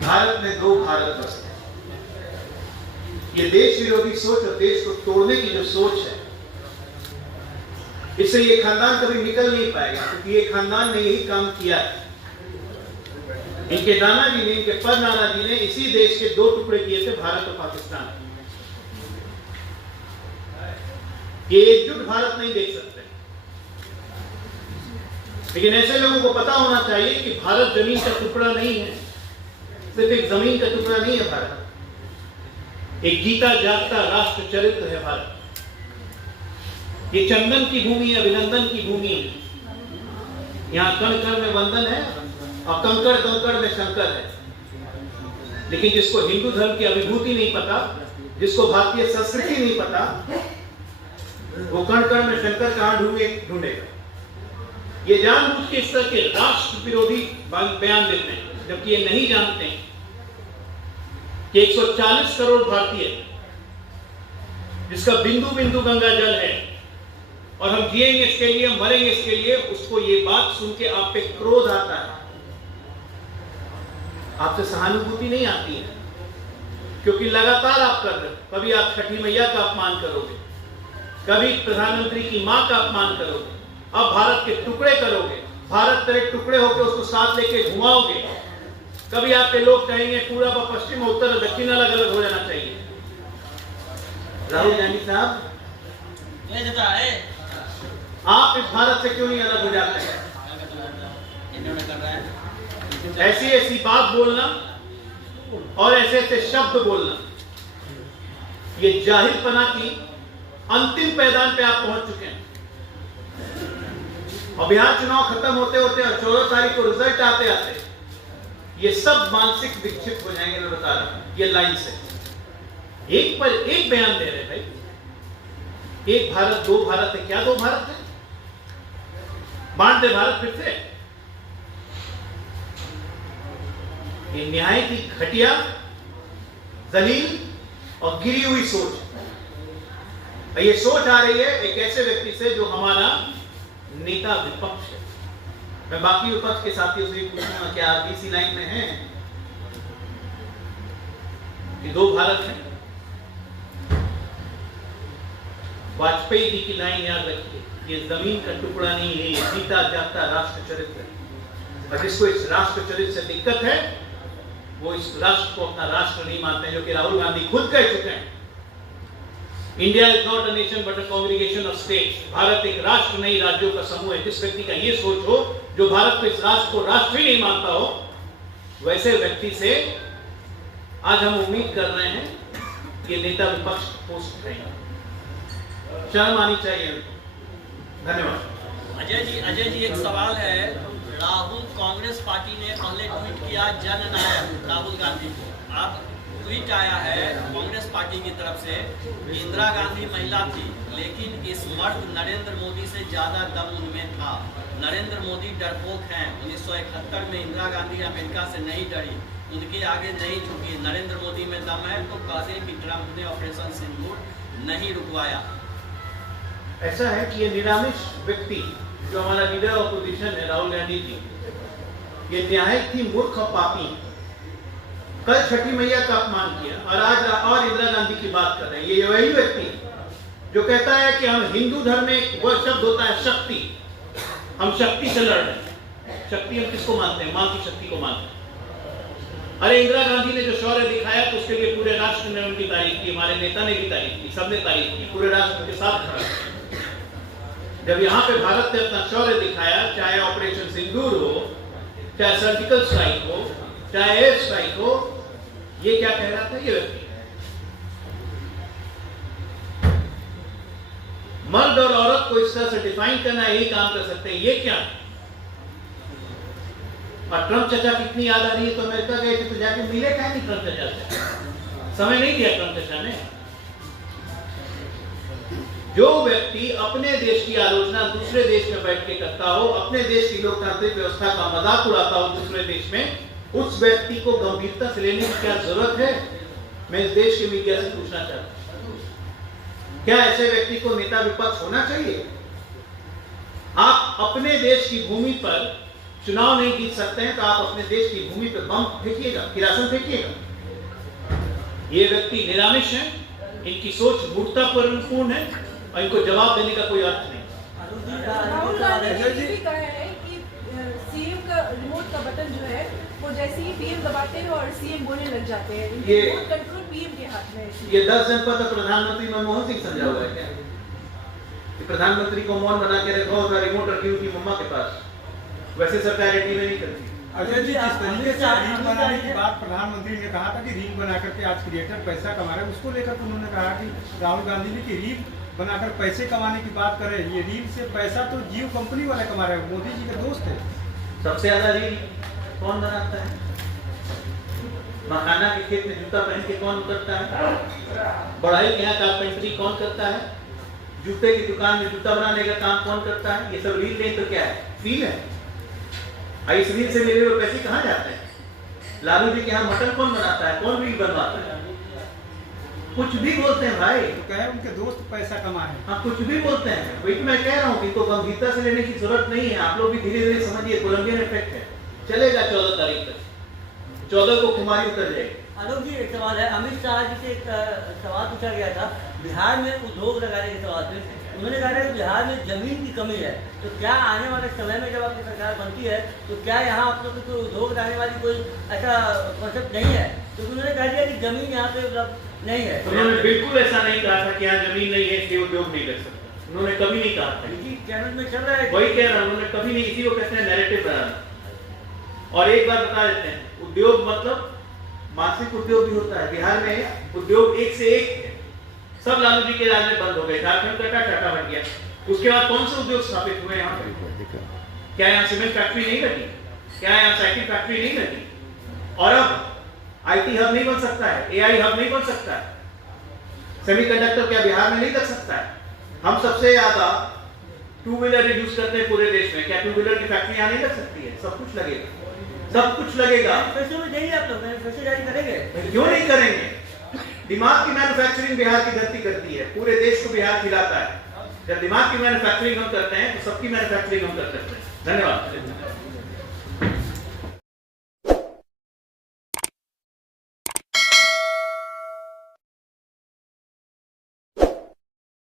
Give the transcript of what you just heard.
भारत में दो भारत बसते हैं। ये देश विरोधी सोच और देश को तोड़ने की जो सोच है, इससे ये खानदान कभी निकल नहीं पाएगा, क्योंकि ये खानदान ने यही काम किया है। इनके नाना जी ने, इनके परनाना जी ने इसी देश के दो टुकड़े किए थे, भारत और पाकिस्तान। ये एकजुट भारत नहीं देख सकते, लेकिन ऐसे लोगों को पता होना चाहिए कि भारत जमीन का टुकड़ा नहीं है, सिर्फ एक जमीन का टुकड़ा नहीं है। भारत एक जीता जागता राष्ट्र चरित्र है। भारत ये चंदन की भूमि है, अभिनंदन की भूमि है। यहाँ कण कण में वंदन है और कंकड़ कंकड़ में शंकर है। लेकिन जिसको हिंदू धर्म की अभिभूति नहीं पता, जिसको भारतीय संस्कृति नहीं पता, वो कण कण में शंकर कहां ढूंढेगा। ये जानबूझ के इस तरह के राष्ट्र विरोधी बयान देते हैं, जबकि ये नहीं जानते कि 140 करोड़ भारतीय, जिसका बिंदु बिंदु गंगा जल है, और हम जिएंगे इसके लिए, मरेंगे इसके लिए, उसको ये बात सुन के आप पे क्रोध आता है, आपसे सहानुभूति नहीं आती है, क्योंकि लगातार आप कर रहे हो। कभी आप छठी मैया का अपमान करोगे, कभी प्रधानमंत्री की मां का अपमान करोगे, अब भारत के टुकड़े करोगे, भारत तेरे टुकड़े होकर उसको साथ लेके घुमाओगे। कभी आपके लोग कहेंगे पूरब और पश्चिम, उत्तर और दक्षिण अलग अलग हो जाना चाहिए। राहुल गांधी साहब, आप इस भारत से क्यों नहीं अलग हो जाते हैं? ऐसी ऐसी बात बोलना और ऐसे ऐसे शब्द बोलना, ये जाहिलपना की अंतिम पैदान पे आप पहुंच चुके हैं। और बिहार चुनाव खत्म होते होते और 14 तारीख को रिजल्ट आते आते ये सब मानसिक विक्षिप्त हो जाएंगे। मैं बता रहा हूं, ये लाइन से एक पर एक बयान दे रहे भाई। एक भारत दो भारत है। क्या दो भारत है? बांट दे भारत फिर से। ये न्याय की घटिया, जलील और गिरी हुई सोच। ये सोच आ रही है एक ऐसे व्यक्ति से जो हमारा नेता विपक्ष है। मैं बाकी विपक्ष के साथियों से पूछूंगा, क्या आप इसी लाइन में हैं कि दो भारत है? वाजपेयी जी की लाइन याद रखिए, ये जमीन का टुकड़ा नहीं है, ये जीता जागता राष्ट्र चरित्र है। और जिसको इस राष्ट्र चरित्र से दिक्कत है, वो इस राष्ट्र को अपना राष्ट्र नहीं मानते हैं, जो कि राहुल गांधी खुद कह चुके हैं। India is not a nation but a congregation of states. Bharat एक राष्ट्र नहीं, राज्यों का समूह है। जिस व्यक्ति का ये सोच हो, जो भारत को, इस राष्ट्र को राष्ट्र ही नहीं मानता हो, वैसे व्यक्ति से आज हम उम्मीद कर रहे हैं कि नेता विपक्ष पोस्ट करेंगे। शर्म आनी चाहिए उनको। धन्यवाद। अजय जी एक सवाल है। राहुल, कांग्रेस पार्टी ने पहले ट्वीट किया जननायक राहुल गांधी को। आप ट्वीट आया है कांग्रेस पार्टी की तरफ से, इंदिरा गांधी महिला थी, लेकिन इस मर्द नरेंद्र मोदी से ज्यादा दम उनमें था। नरेंद्र मोदी डरपोक हैं। 1971 में इंदिरा गांधी अमेरिका से नहीं डरी, उनके आगे नहीं झुकी। नरेंद्र मोदी में दम है तो कहते कि ट्रंप ने ऑपरेशन सिंदूर नहीं रुकवाया। ऐसा है कि ये निरामिष व्यक्ति जो हमारा लीडर ऑपोजिशन है राहुल गांधी जी, ये न्यायिक थी, मूर्ख और पापी। कल छठी मैया का अपमान किया और आज और इंदिरा गांधी की बात कर रहे हैं। ये वही व्यक्ति जो कहता है कि हम हिंदू धर्म में वह शब्द होता है शक्ति, हम शक्ति से लड़ रहे हैं। शक्ति हम किसको मानते हैं? मां की शक्ति को मानते हैं। अरे इंदिरा गांधी ने जो शौर्य दिखाया तो उसके लिए पूरे राष्ट्र ने उनकी तारीफ की, हमारे नेता ने भी तारीफ की, सबने तारीफ की, पूरे राष्ट्र के साथ खड़ा। जब यहाँ पे भारत ने अपना शौर्य दिखाया, चाहे ऑपरेशन सिंदूर हो, चाहे सर्जिकल स्ट्राइक हो, चाहे एयर स्ट्राइक हो, ये क्या कह रहा था ये व्यक्ति? मर्द और औरत को इस तरह से डिफाइन करना, यही काम कर सकते हैं, ये क्या? और ट्रंप चाचा कितनी याद आ रही है, तो अमेरिका गए थे तो जाके मिले क्या नहीं ट्रंप चाचा से? समय नहीं दिया ट्रंप चाचा ने। जो व्यक्ति अपने देश की आलोचना दूसरे देश में बैठ के करता हो, अपने देश की लोकतांत्रिक व्यवस्था का मजाक उड़ाता हो दूसरे देश में, उस व्यक्ति को गंभीरता से लेने की क्या जरूरत है? मैं इस देश के मीडिया से पूछना चाहता हूं, क्या ऐसे व्यक्ति को नेता विपक्ष होना चाहिए? आप अपने देश की भूमि पर चुनाव नहीं जीत सकते हैं तो आप अपने देश की भूमि पे बम फेंकिएगा, किरासन फेंकिएगा। ये व्यक्ति निरामिष है, इनकी सोच मूर्खतापूर्ण है और इनको जवाब देने का कोई अर्थ नहीं। राहुल गांधी ने ये भी कहा है कि सीएम का रिमोट का बटन जो है वो जैसे ही पीएम दबाते हैं और सीएम बोलने लग जाते हैं। ये रिमोट कंट्रोल पीएम के हाथ में है। ये 10 जनपद प्रधानमंत्री मनमोहन सिंह समझा हुआ है क्या? कि प्रधानमंत्री को मौन बना के रखा होगा, रिमोट रखी उनकी मम्मा के पास। वैसे सरकार एटी में नहीं करती। अजय जी, जिस तरीके से रील बनाने की बात प्रधानमंत्री ने कहा था कि रील बना करके आज क्रिएटर पैसा कमा रहे हैं, उसको लेकर उन्होंने कहा कि राहुल गांधी जी की रील बनाकर पैसे कमाने की बात कर रहे हैं। ये रील से पैसा तो जियो कंपनी वाले कमा रहे हैं, मोदी जी के दोस्त है। सबसे ज्यादा रील कौन बनाता है? मखाना के खेत में जूता पहन के कौन उतरता है? बढ़ाई के यहाँ कारपेंटरी कौन करता है? जूते की दुकान में जूता बनाने का काम कौन करता है? ये सब रील नहीं तो क्या है? फील है। इस रील से मिले हुए पैसे कहाँ जाते हैं? लालू जी के यहाँ मटन कौन बनाता है? कौन रील बनवाता है? कुछ भी बोलते हैं भाई। तो कहे उनके दोस्त पैसा कमाए। हाँ, कुछ भी बोलते हैं। वही तो मैं कह रहा हूँ कि इनको गंभीरता से लेने की जरूरत नहीं है। आप लोग भी धीरे धीरे समझिए, कोलंबियन इफेक्ट है, चलेगा 14 तारीख तक। 14 को खुमारी उतर जाएगी। आलोक जी, एक सवाल है। अमित शाह जी से एक सवाल पूछा गया था बिहार में उद्योग लगाने के सवाल पे। उन्होंने कहा था कि बिहार में जमीन की कमी है, तो क्या आने वाले समय में जब आपकी सरकार बनती है तो क्या यहाँ आप लोग कोई उद्योग लगाने वाली कोई ऐसा कॉन्सेप्ट नहीं है? तो उन्होंने कह दिया कि जमीन यहाँ पे उपलब्ध नहीं है। उन्होंने बिल्कुल ऐसा नहीं कहा था कि यहाँ जमीन नहीं है इसलिए उद्योग नहीं लग सकता। उन्होंने कभी नहीं कहा था। इसी चैनल में चल रहा है। वही कह रहा हूँ, उन्होंने कभी नहीं। इसी को कहते हैं नैरेटिव बनाना। और एक बात बता देते हैं, उद्योग मतलब मानसिक उद्योग भी होता है। बिहार में उद्योग एक से एक है। सब लालू जी के राज में बंद हो गए। झारखंड कटा, टाटा बन गया। उसके बाद कौन से उद्योग स्थापित हुए यहाँ पे? क्या यहाँ सीमेंट फैक्ट्री नहीं लगी? क्या यहाँ साइकिल फैक्ट्री नहीं लगी? और अब आईटी हब नहीं बन सकता है, एआई हब नहीं बन सकता है, सेमीकंडक्टर क्या बिहार में नहीं लग सकता है? हम सबसे ज्यादा टू व्हीलर रिड्यूस करते हैं पूरे देश में। क्या टू व्हीलर की फैक्ट्री यहाँ नहीं लग सकती है? सब कुछ लगेगा, सब कुछ लगेगा। पैसे में देंगे आप लोग, पैसे जारी करेंगे? क्यों नहीं करेंगे? दिमाग की मैन्युफैक्चरिंग बिहार की धरती करती है, पूरे देश को बिहार खिलाता है। जब दिमाग की मैन्युफैक्चरिंग हम करते हैं तो सबकी मैन्युफैक्चरिंग हम कर सकते हैं। धन्यवाद।